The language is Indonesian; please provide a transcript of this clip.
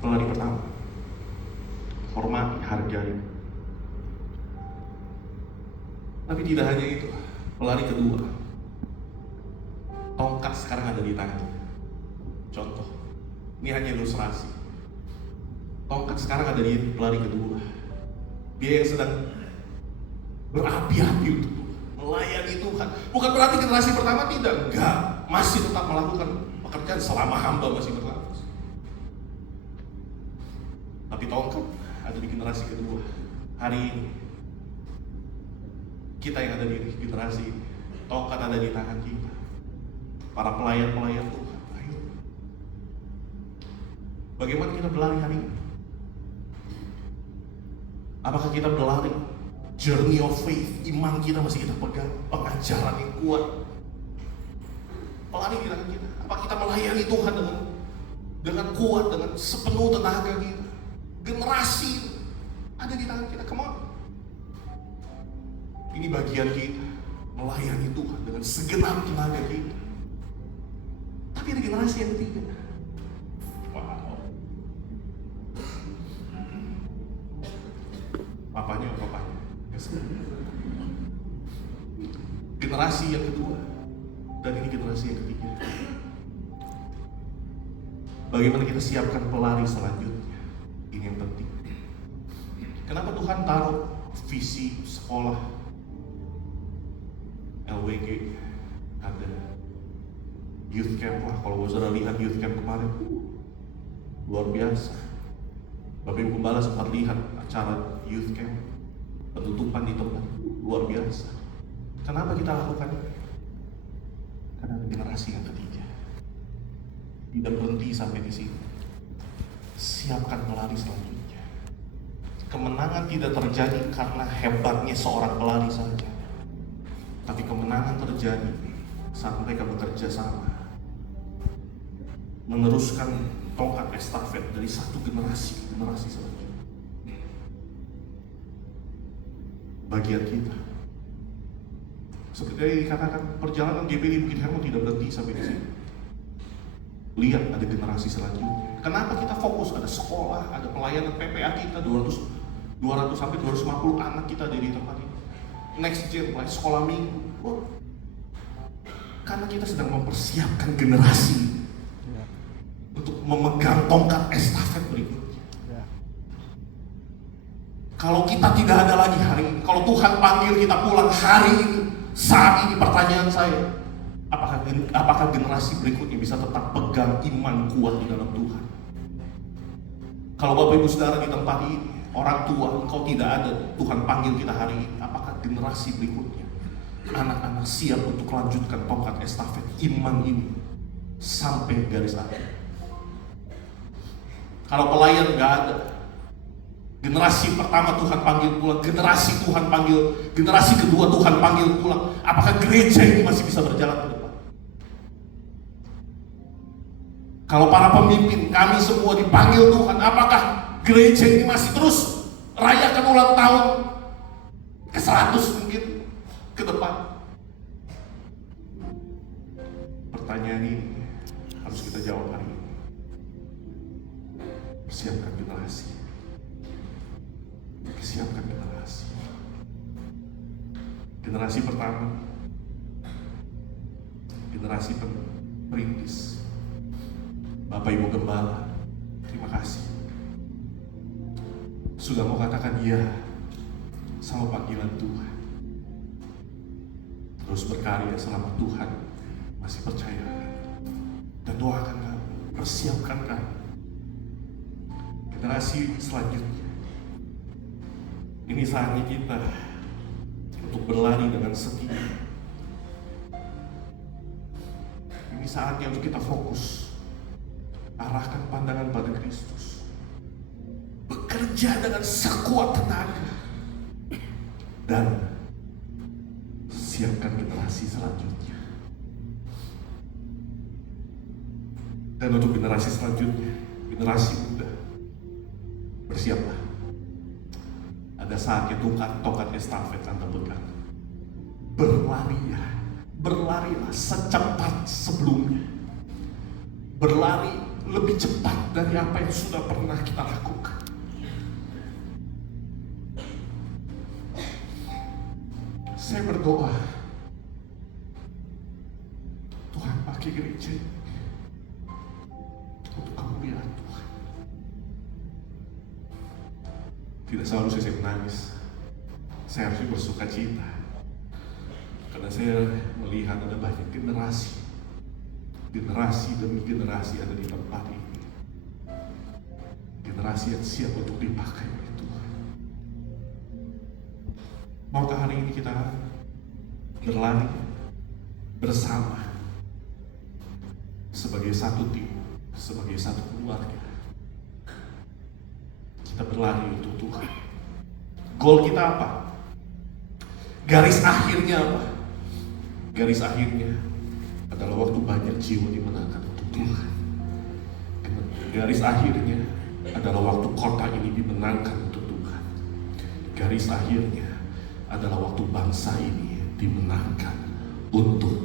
Pelari pertama, hormati, hargai. Tapi tidak hanya itu, pelari kedua, tongkat sekarang ada di tangan. Contoh, ini hanya ilustrasi. Tongkat sekarang ada di pelari kedua. Dia yang sedang berapi-api untuk melayani Tuhan. Bukan berarti generasi pertama tidak, enggak, masih tetap melakukan pekerjaan selama hamba masih berlaku. Tapi tongkat ada di generasi kedua. Hari ini kita yang ada di generasi ini, tongkat ada di tangan kita. Para pelayan-pelayan Tuhan, ayo. Bagaimana kita berlari hari ini? Apakah kita berlari journey of faith, iman kita masih kita pegang, pengajaran yang kuat, pelari di tangan kita? Apa kita melayani Tuhan dengan kuat, dengan sepenuh tenaga kita? Generasi ada di tangan kita. Come on. Ini bagian kita, melayani Tuhan dengan segenap tenaga kita. Tapi ada generasi yang ketiga. Wow. Papanya. Generasi yang kedua, dan ini generasi yang ketiga. Bagaimana kita siapkan pelari selanjutnya? Ini yang penting. Kenapa Tuhan taruh visi sekolah LWG, ada youth camp lah. Kalau saudara lihat youth camp kemarin, luar biasa. Bapak Ibu Gembala sempat lihat acara youth camp, penutupan di tempat, luar biasa. Kenapa kita lakukan ini? Karena ada generasi yang ketiga. Tidak berhenti sampai di sini. Siapkan pelari selanjutnya. Kemenangan tidak terjadi karena hebatnya seorang pelari saja, tapi kemenangan terjadi saat mereka bekerja sama, meneruskan tongkat estafet dari satu generasi ke generasi selanjutnya. Bagian kita, seperti yang dikatakan, perjalanan GPD Bukit Hermon tidak berhenti sampai di sini. Lihat ada generasi selanjutnya. Kenapa kita fokus? Ada sekolah, ada pelayanan PPA kita, 200 sampai 250 anak kita ada di tempat ini. Next gen, sekolah minggu. Oh. Karena kita sedang mempersiapkan generasi untuk memegang tongkat estafet berikutnya. Kalau kita tidak ada lagi hari ini, kalau Tuhan panggil kita pulang hari ini, saat ini, pertanyaan saya, apakah generasi berikutnya bisa tetap pegang iman kuat di dalam Tuhan? Kalau Bapak Ibu Saudara di tempat ini, orang tua, engkau tidak ada, Tuhan panggil kita hari ini, apakah generasi berikutnya, anak-anak siap untuk melanjutkan tongkat estafet iman ini sampai garis akhir? Kalau pelayan nggak ada, generasi pertama Tuhan panggil pulang, generasi Tuhan panggil, generasi kedua Tuhan panggil pulang, apakah gereja ini masih bisa berjalan ke depan? Kalau para pemimpin, kami semua dipanggil Tuhan, apakah gereja ini masih terus rayakan ulang tahun ke-100 mungkin ke depan? Pertanyaan ini harus kita jawab hari ini. Persiapkan generasi. Siapkan generasi. Generasi pertama, generasi perintis. Bapak Ibu Gembala, terima kasih sudah mau katakan iya sama panggilan Tuhan. Terus berkarya selama Tuhan masih percaya. Dan doakan kami, persiapkan kami. Generasi selanjutnya. Ini saatnya kita untuk berlari dengan setia. Ini saatnya untuk kita fokus. Arahkan pandangan pada Kristus. Bekerja dengan sekuat tenaga. Dan siapkan generasi selanjutnya. Dan untuk generasi selanjutnya, generasi muda, bersiaplah. Ada saatnya tongkat estafet Anda pegang. Berlarilah secepat sebelumnya. Berlari lebih cepat dari apa yang sudah pernah kita lakukan. Saya berdoa, Tuhan pakai gereja ini untuk kemuliaan Tuhan. Tidak selalu saya menangis, saya harus bersuka cita, karena saya melihat ada banyak generasi demi generasi ada di tempat ini, generasi yang siap untuk dipakai oleh Tuhan. Maukah hari ini kita berlari bersama sebagai satu tim, sebagai satu keluarga? Kita berlari untuk Tuhan. Goal kita apa? Garis akhirnya apa? Garis akhirnya adalah waktu banyak jiwa dimenangkan untuk Tuhan. Garis akhirnya adalah waktu kota ini dimenangkan untuk Tuhan. Garis akhirnya adalah waktu bangsa ini dimenangkan untuk